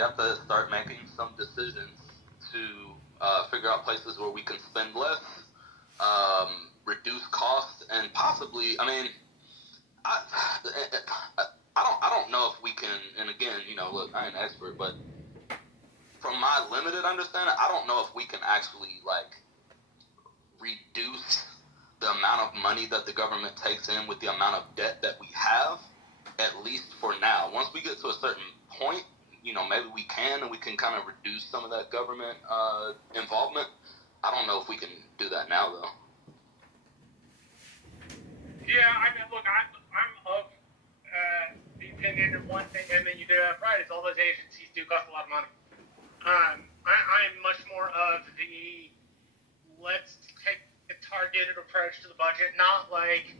we have to start making some decisions to figure out places where we can spend less, reduce costs, and possibly, I mean, I, I don't know if we can, and again, look, I ain't an expert, but from my limited understanding, I don't know if we can actually, like, reduce the amount of money that the government takes in with the amount of debt that we have, at least for now. Once we get to a certain point, maybe we can, and we can kind of reduce some of that government involvement. I don't know if we can do that now, though. Yeah, I mean, look, I'm of the opinion of one thing, and then you did it right, is all those agencies do cost a lot of money. I'm much more of the let's take a targeted approach to the budget, not like,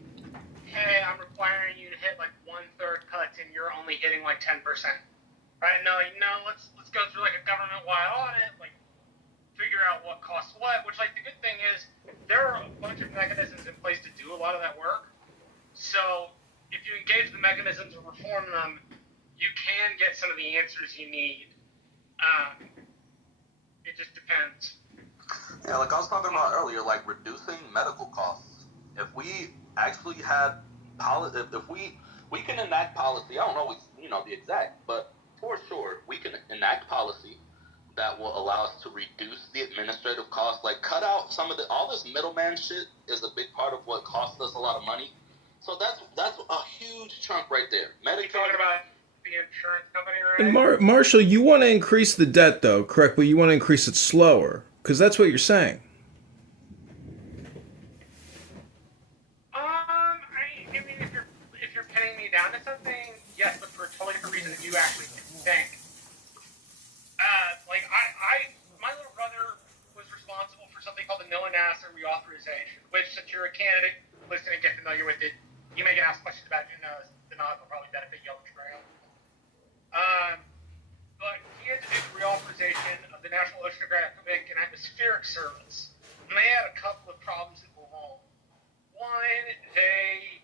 hey, I'm requiring you to hit like 1/3 cuts and you're only hitting like 10%. Right? No, let's go through like a government-wide audit, like figure out what costs what, which like the good thing is there are a bunch of mechanisms in place to do a lot of that work. So if you engage the mechanisms and reform them, you can get some of the answers you need. It just depends. Yeah, like I was talking about earlier, like reducing medical costs. If we actually had if we can enact policy, I don't know, the exact, but for sure we can enact policy that will allow us to reduce the administrative costs, like cut out some of all this middleman shit is a big part of what costs us a lot of money. So that's a huge chunk right there. Medicare. You're talking about the insurance company, right? And Marshall, you want to increase the debt, though, correct? But you want to increase it slower, because that's what you're saying. I mean, if you're pinning me down to something, yes, but for a totally different reason than you actually think. My little brother was responsible for something called the Noah Nasser reauthorization, which, since you're a candidate, listen and get familiar with it, you may get asked questions about it, the nod will probably benefit Yellow Trail. But he had to do the reauthorization of the National Oceanographic and Atmospheric Service. And they had a couple of problems that were wrong. One, they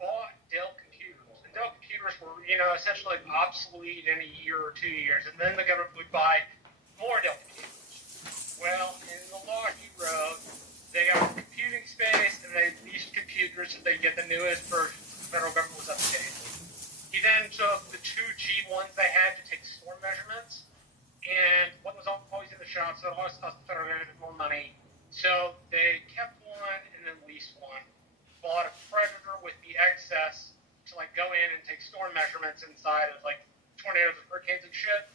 bought Dell computers. And Dell computers were, essentially obsolete in a year or 2 years. And then the government would buy more Dell computers. Well, in the law he wrote, they got computing space, and they leased computers so they get the newest version. The federal government was updated. He then took the two G1s they had to take storm measurements, and one was always in the shop, so it always cost the federal government more money. So they kept one and then leased one. Bought a Predator with the excess to go in and take storm measurements inside of tornadoes and hurricanes and shit.